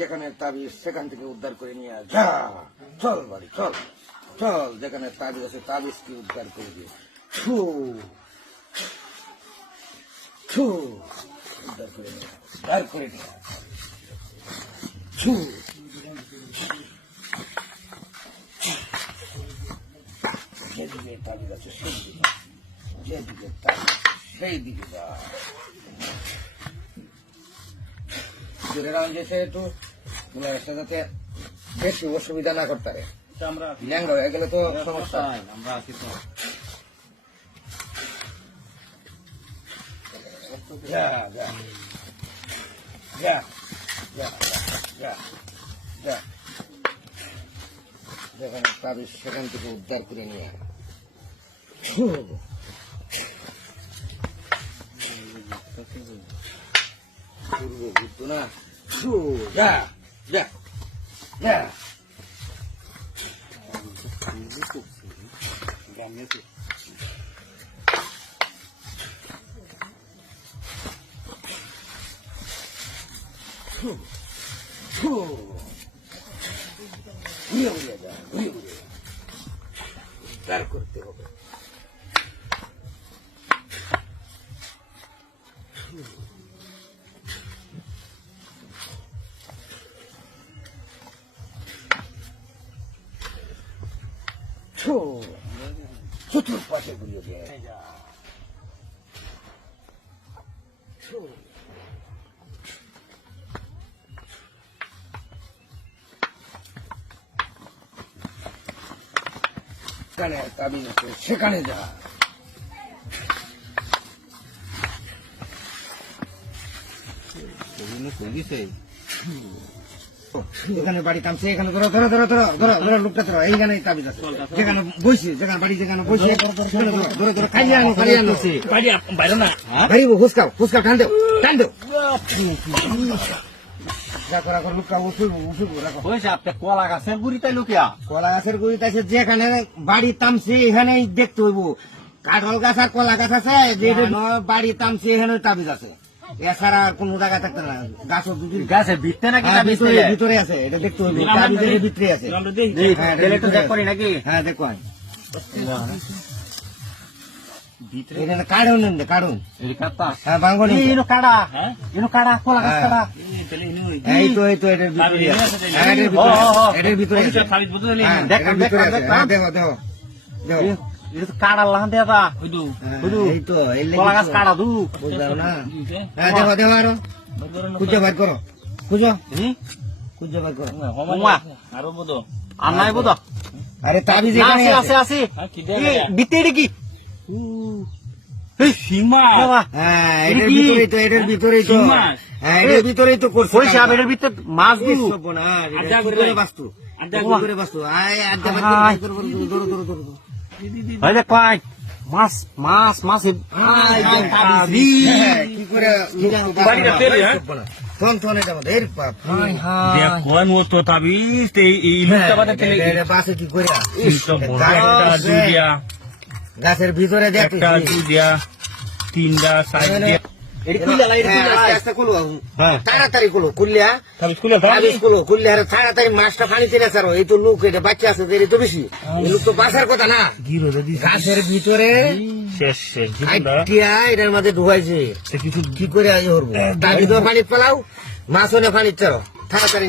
যেখানে তাবিজ সেখান থেকে উদ্ধার করে নিয়ে যা চল বাড়ি চল চল যেখানে তাবিজ আছে তাবিজ কি উদ্ধার করে দিয়ে ছু ছু উদ্ধার করে নিয়ে উদ্ধার করে নিয়ে ছু যেদিকে তাবিজ আছে সেই দিকে। যেদিকে তাবিজ সেই দিকে যা। দূরেরাম যেতে একটু মানে একটা যাতে বেশি অসুবিধা না করতে পারে। আমরা ল্যাঙ্গা হয়ে গেলে তো সমস্যা। আমরা আছি তো। যা যা। যা যেখানে সেখান থেকে উদ্ধার করে নিয়ে আয়। ফু। পূর্বে ঘুরতো না ফু, যা যা যা ফু। ঘুরে ঘুরে যা ঘুরে ঘুরে চতুর্পাশে ঘুরিয়ে দেয় ছু। সেখানে তাবিজ আছে সেখানে যা এখানে বাড়ি কামছে এখানে ধরো ধরো ধরো ধরো ধরো ধরো লোকটা ধরো এইখানে তাবিজ আছে যেখানে যেখানে বাড়ি যেখানে ধরো, ধরো খালি আনো খালি আনো বাইরে বাইরে না টান দেও টান দেও যেখানে বাড়ি তামছে এখানেই দেখতে হইব কাঠল গাছ আর কলা গাছ আছে যে বাড়ি তামছে এখানে তাবিজ আছে এছাড়া আর কোন জায়গা থাকতে না। গাছ দুটি গাছের ভিতরে নাকি হ্যাঁ, ভিতরে ভিতরে আছে এটা দেখতে হইব তাবিজের ভিতরে আছে। হ্যাঁ, তো চেক করি নাকি? হ্যাঁ দেখো কাড়ুন কাড়ুন হ্যাঁ বাঙ্গনি কাড়া। কাড়া কলা গাছ হ্যাঁ। কাড়া। এই তো এই তো এটার ভিতরে হ্যাঁ, এটার ভিতরে। এটার ভিতরে। হ্যাঁ, ভিতরে। হ্যাঁ, দেখো। দেখো দেখো। এটা তো কাড়া লাহান দেয়া হ্যাঁ। এই তো এই কলা গাছ কাড়া দু। বুঝলাম না। হ্যাঁ দেখো দেখো আরও। খুঁজে বাইর করো। খুঁজো। খুঁজে বাইর করো। আরও বোধ আর নাই বোধ আরে তাবিজ আছে। আছে আছে আছে বিতেড়ি কি মাছ এই দু সর্বনাশ, এটা আড্ডা কি করে। বাস্তু আড্ডা করে। করে বাস্তু আয় আড্ডা ওই দেখ পাই। মাছ মাছ মাছ গাছের ভিতরে দুইয়া তিনটা সাইড হ্যাঁ, হ্যাঁ। তাড়াতাড়ি তাড়াতাড়ি মাছটা এই তো লোক এটা বাচ্চা আছে এর তো বেশি। লোক তো বাঁচার কথা না। গাছের ভিতরে এটার মধ্যে ঢুকাইছে। কিছু কি করে আজ হরবো? পানি পেলাও মাছ ওনে পানি চারো। তাড়াতাড়ি